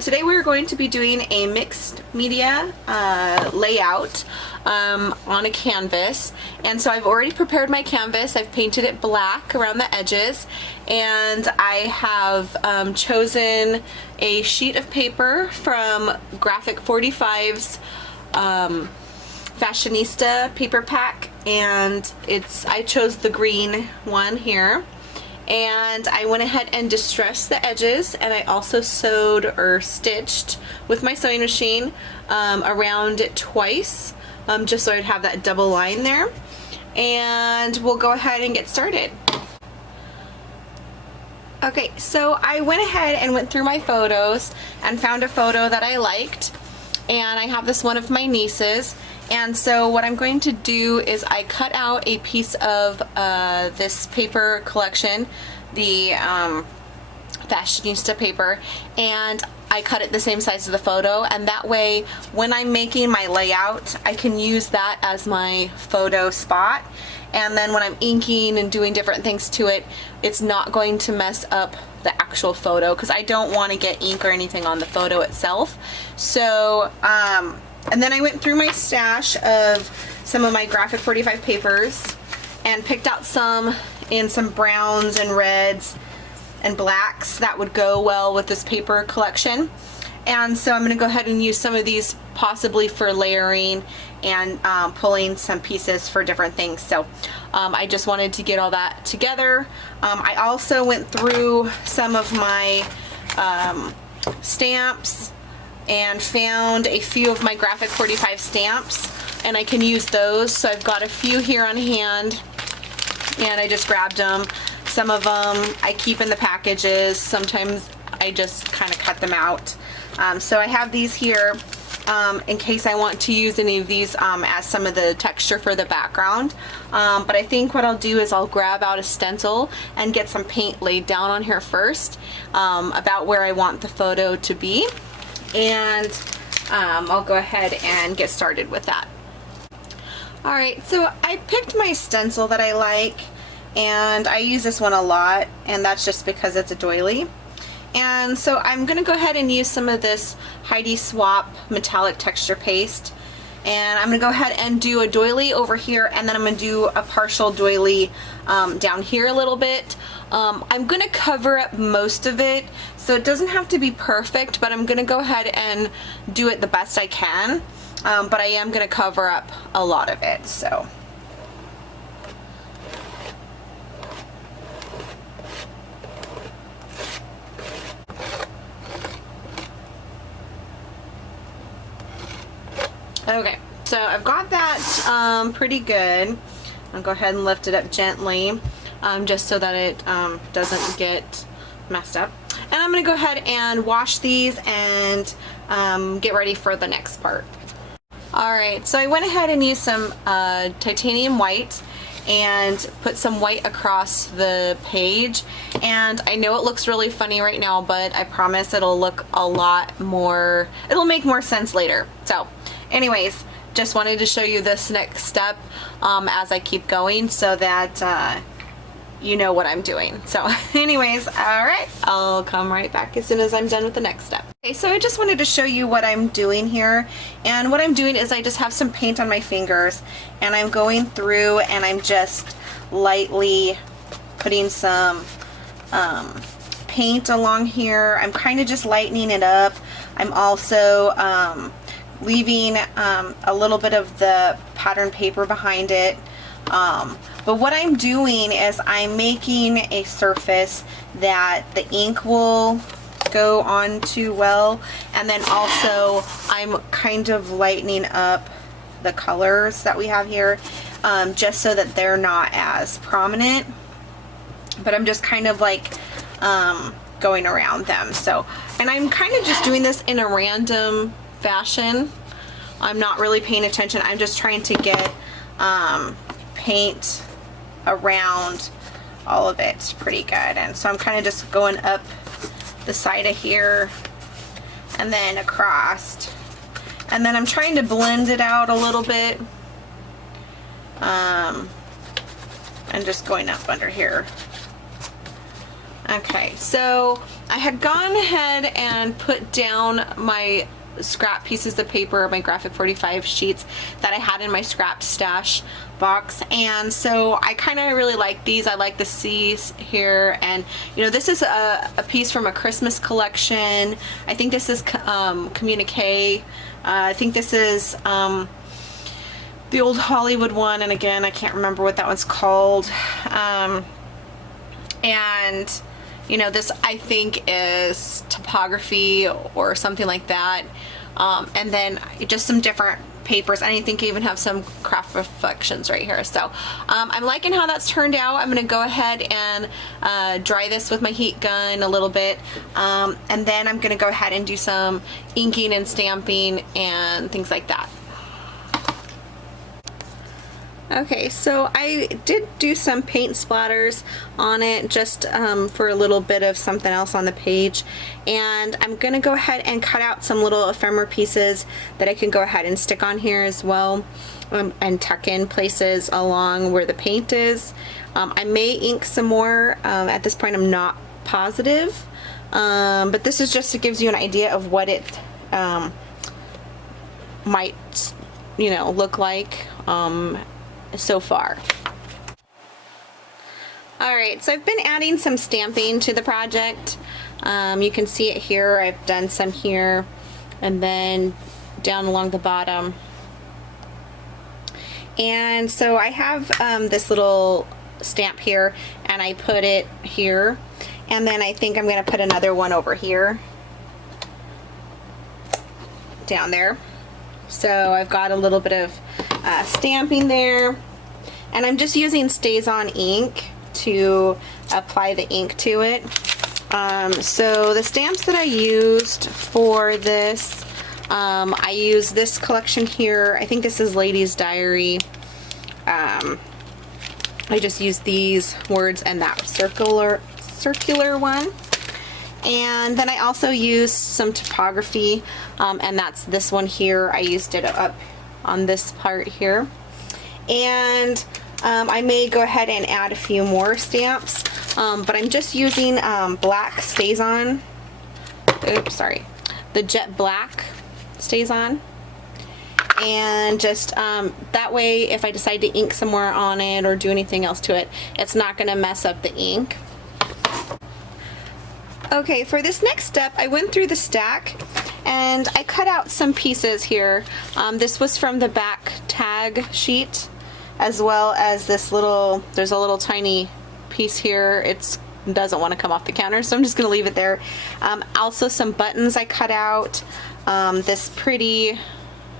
Today we're going to be doing a mixed media layout on a canvas. And so I've already prepared my canvas. I've painted it black around the edges, and I have chosen a sheet of paper from Graphic 45's Fashionista paper pack, and I chose the green one here. And I went ahead and distressed the edges, and I also sewed or stitched with my sewing machine around it twice, just so I'd have that double line there. And we'll go ahead and get started. Okay, so I went ahead and went through my photos and found a photo that I liked, and I have this one of my nieces. And so what I'm going to do is I cut out a piece of this paper collection, the Fashionista paper, and I cut it the same size as the photo, and that way when I'm making my layout I can use that as my photo spot, and then when I'm inking and doing different things to it, it's not going to mess up the actual photo, because I don't want to get ink or anything on the photo itself. So and then I went through my stash of some of my Graphic 45 papers and picked out some in some browns and reds and blacks that would go well with this paper collection. And so I'm going to go ahead and use some of these possibly for layering and pulling some pieces for different things. So I just wanted to get all that together. I also went through some of my stamps and found a few of my Graphic 45 stamps, and I can use those. So I've got a few here on hand, and I just grabbed them. Some of them I keep in the packages, sometimes I just kind of cut them out. So I have these here in case I want to use any of these as some of the texture for the background. But I think what I'll do is I'll grab out a stencil and get some paint laid down on here first about where I want the photo to be. And I'll go ahead and get started with that. Alright, so I picked my stencil that I like, and I use this one a lot, and that's just because it's a doily. And so I'm going to go ahead and use some of this Heidi Swap metallic texture paste, and I'm going to go ahead and do a doily over here, and then I'm going to do a partial doily down here a little bit. I'm going to cover up most of it, so it doesn't have to be perfect, but I'm going to go ahead and do it the best I can. But I am going to cover up a lot of it, so. Okay, so I've got that pretty good. I'll go ahead and lift it up gently, just so that it doesn't get messed up. And I'm going to go ahead and wash these and get ready for the next part. Alright, so I went ahead and used some titanium white and put some white across the page, and I know it looks really funny right now, but I promise it'll look a lot more, it'll make more sense later. So anyways, just wanted to show you this next step as I keep going, so that you know what I'm doing. So anyways, alright, I'll come right back as soon as I'm done with the next step. Okay, so I just wanted to show you what I'm doing here, and what I'm doing is I just have some paint on my fingers, and I'm going through and I'm just lightly putting some paint along here. I'm kind of just lightening it up. I'm also leaving a little bit of the pattern paper behind it. But what I'm doing is I'm making a surface that the ink will go onto well, and then also I'm kind of lightening up the colors that we have here, just so that they're not as prominent, but I'm just kind of like going around them. So, and I'm kind of just doing this in a random fashion. I'm not really paying attention. I'm just trying to get paint around all of it pretty good. And so I'm kind of just going up the side of here and then across, and then I'm trying to blend it out a little bit, and just going up under here. Okay, so I had gone ahead and put down my scrap pieces of paper, my graphic 45 sheets that I had in my scrap stash box, and so I kind of really like these. I like the C's here, and you know, this is a piece from a Christmas collection. I think this is communique. I think this is the old Hollywood one, and again, I can't remember what that one's called. And you know, this I think is typography or something like that. And then just some different papers. And I think I even have some craft reflections right here. So I'm liking how that's turned out. I'm going to go ahead and dry this with my heat gun a little bit. And then I'm going to go ahead and do some inking and stamping and things like that. Okay, so I did do some paint splatters on it just for a little bit of something else on the page, and I'm gonna go ahead and cut out some little ephemera pieces that I can go ahead and stick on here as well, and tuck in places along where the paint is. I may ink some more. At this point I'm not positive, but this is just, it gives you an idea of what it might, you know, look like so far. Alright, so I've been adding some stamping to the project. You can see it here. I've done some here and then down along the bottom. And so I have this little stamp here, and I put it here, and then I think I'm going to put another one over here down there. So I've got a little bit of stamping there, and I'm just using Stays-On ink to apply the ink to it. So the stamps that I used for this, I use this collection here. I think this is Lady's Diary. I just used these words and that circular one. And then I also used some typography, and that's this one here. I used it up on this part here. And I may go ahead and add a few more stamps, but I'm just using black Stays-On. Oops, sorry. The jet black Stays-On. And just that way, if I decide to ink some more on it or do anything else to it, it's not going to mess up the ink. Okay, for this next step, I went through the stack and I cut out some pieces here. This was from the back tag sheet, as well as this little, there's a little tiny piece here. It doesn't want to come off the counter, so I'm just going to leave it there. Also some buttons I cut out. This pretty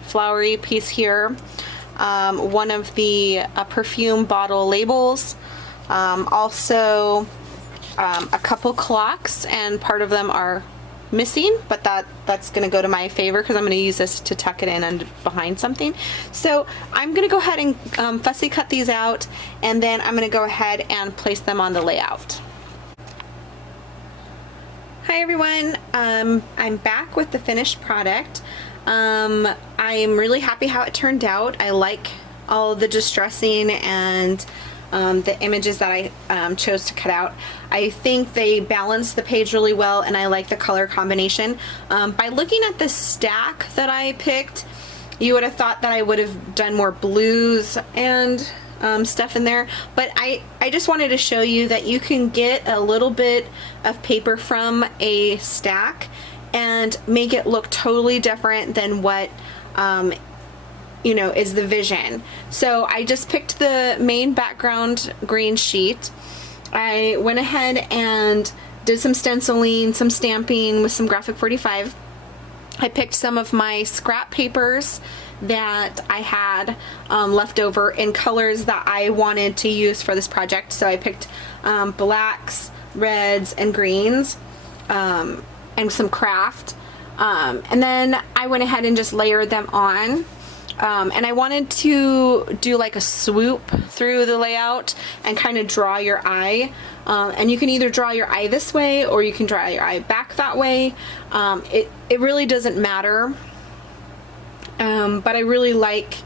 flowery piece here. One of the perfume bottle labels. Also a couple clocks, and part of them are missing, but that's going to go to my favor because I'm going to use this to tuck it in and behind something. So I'm going to go ahead and fussy cut these out, and then I'm going to go ahead and place them on the layout. Hi everyone, I'm back with the finished product. I'm really happy how it turned out. I like all the distressing and the images that I chose to cut out. I think they balance the page really well, and I like the color combination. By looking at the stack that I picked, you would have thought that I would have done more blues and stuff in there, but I just wanted to show you that you can get a little bit of paper from a stack and make it look totally different than what you know, is the vision. So I just picked the main background green sheet. I went ahead and did some stenciling, some stamping with some graphic 45. I picked some of my scrap papers that I had left over in colors that I wanted to use for this project. So I picked blacks, reds, and greens, and some craft. And then I went ahead and just layered them on. And I wanted to do like a swoop through the layout and kind of draw your eye. And you can either draw your eye this way or you can draw your eye back that way. It really doesn't matter. But I really like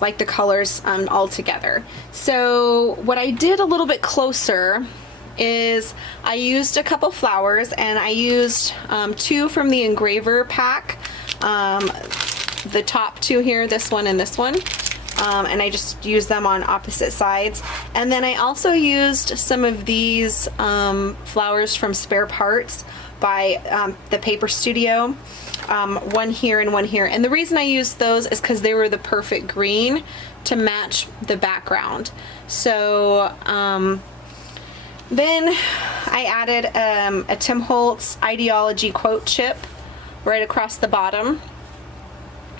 the colors all together. So what I did a little bit closer is I used a couple flowers, and I used 2 from the engraver pack. The top 2 here, this one and this one. And I just used them on opposite sides. And then I also used some of these flowers from Spare Parts by the Paper Studio. One here and one here. And the reason I used those is because they were the perfect green to match the background. So then I added a Tim Holtz Ideology quote chip right across the bottom.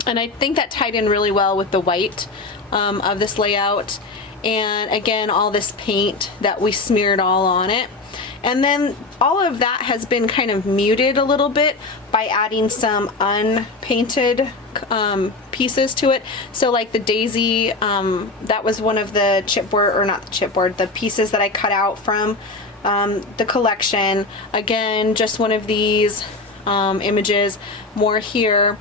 And I think that tied in really well with the white of this layout. And again, all this paint that we smeared all on it. And then all of that has been kind of muted a little bit by adding some unpainted pieces to it. So like the daisy, that was one of the chipboard, or not the chipboard, the pieces that I cut out from the collection. Again, just one of these images, more here,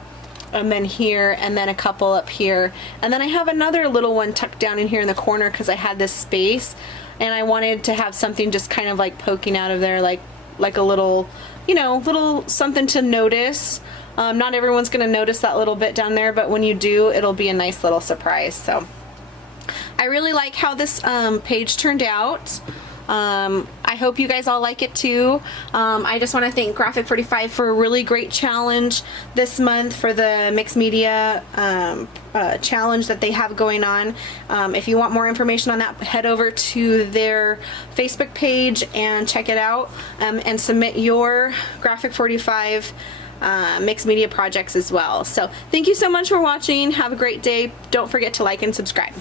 and then here, and then a couple up here. And then I have another little one tucked down in here in the corner because I had this space and I wanted to have something just kind of like poking out of there, like a little, you know, little something to notice. Not everyone's gonna notice that little bit down there, but when you do, it'll be a nice little surprise. So I really like how this page turned out. I hope you guys all like it too. I just want to thank Graphic 45 for a really great challenge this month for the mixed media challenge that they have going on. If you want more information on that, head over to their Facebook page and check it out, and submit your Graphic 45 mixed media projects as well. So thank you so much for watching. Have a great day. Don't forget to like and subscribe.